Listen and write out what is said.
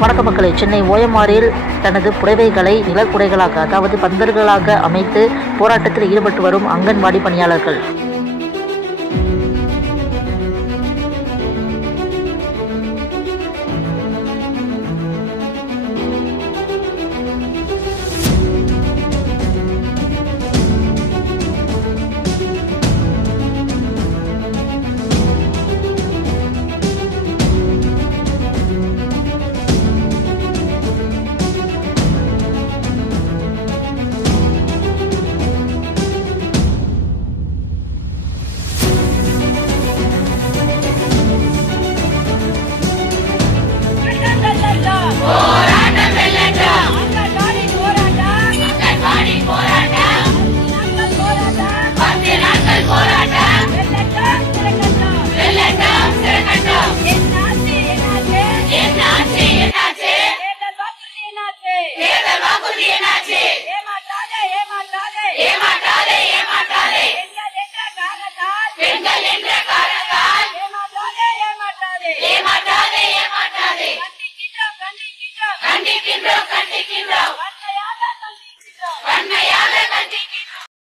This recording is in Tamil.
வணக்க மக்களை, சென்னை ஓஎம்ஆரில் தனது புடவைகளை நிழற்குடைகளாக, அதாவது பந்தர்களாக அமைத்து போராட்டத்தில் ஈடுபட்டு வரும் அங்கன்வாடி பணியாளர்கள். கண்டிக்கின்றோம்.